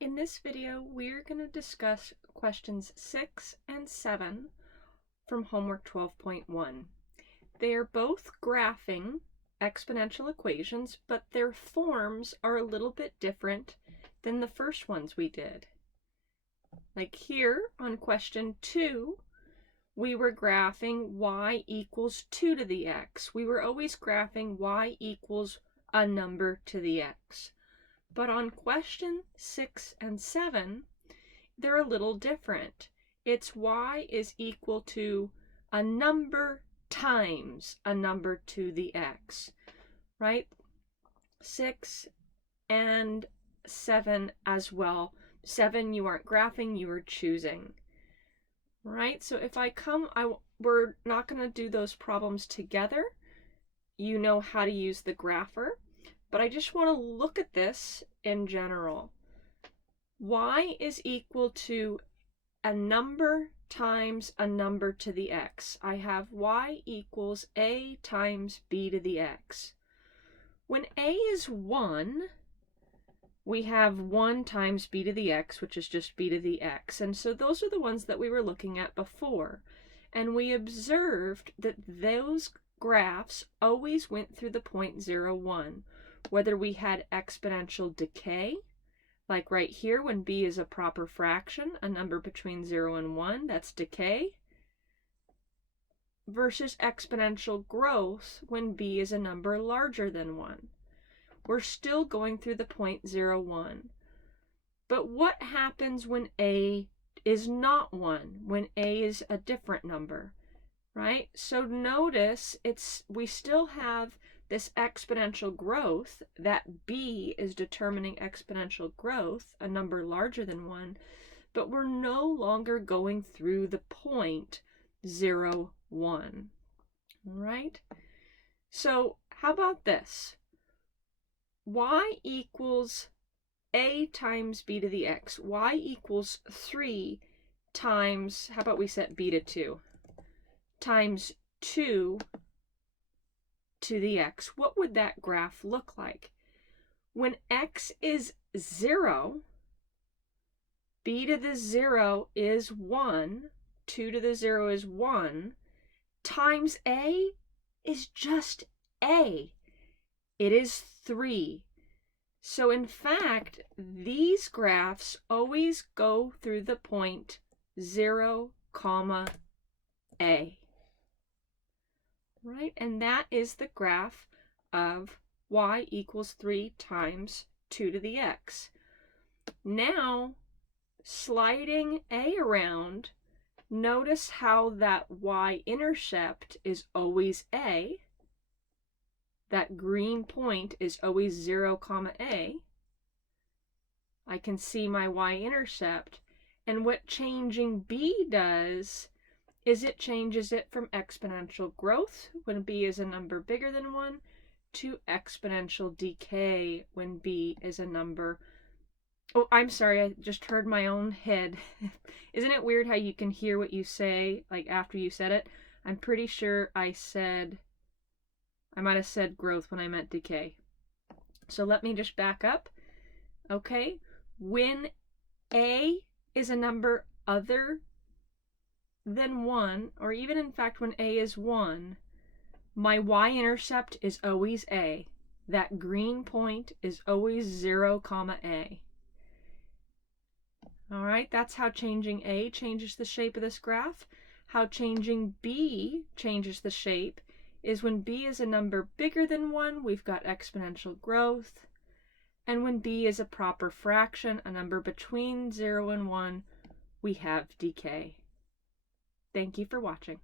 In this video, we're going to discuss questions 6 and 7 from homework 12.1. They are both graphing exponential equations, but their forms are a little bit different than the first ones we did. Like here on question 2, we were graphing y equals 2 to the x. We were always graphing y equals a number to the x. But on question 6 and 7, they're a little different. It's y is equal to a number times a number to the x, right? 6 and 7 as well. 7 you aren't graphing, you are choosing, right? So if we're not going to do those problems together. You know how to use the grapher. But I just want to look at this in general. Y is equal to a number times a number to the x. I have y equals a times b to the x. When a is 1, we have 1 times b to the x, which is just b to the x. And so those are the ones that we were looking at before. And we observed that those graphs always went through the point 0, 1. Whether we had exponential decay, like right here when b is a proper fraction, a number between 0 and 1, that's decay, versus exponential growth when b is a number larger than 1. We're still going through the point 0, 1. But what happens when a is not 1, when a is a different number, right? So notice we still have this exponential growth, that b is determining exponential growth, a number larger than 1, but we're no longer going through the point 0, 1. All right? So how about this? Y equals a times b to the x. Y equals 3 times, how about we set b to 2, times 2 to the x. What would that graph look like? When x is 0, b to the 0 is 1, 2 to the 0 is 1, times a is just a. It is 3. So in fact, these graphs always go through the point 0, a. Right, and that is the graph of y equals 3 times 2 to the x. Now, sliding a around, notice how that y-intercept is always a. That green point is always 0, a. I can see my y-intercept, and what changing b does is it changes it from exponential growth when b is a number bigger than 1 to exponential decay when b is a number. Oh, I'm sorry, I just heard my own head. Isn't it weird how you can hear what you say like after you said it? I'm pretty sure I might have said growth when I meant decay. So let me just back up. Okay, when a is a number other than 1, or even in fact when a is 1, my y-intercept is always a. That green point is always 0, a. All right, that's how changing a changes the shape of this graph. How changing b changes the shape is when b is a number bigger than 1, we've got exponential growth. And when b is a proper fraction, a number between 0 and 1, we have decay. Thank you for watching.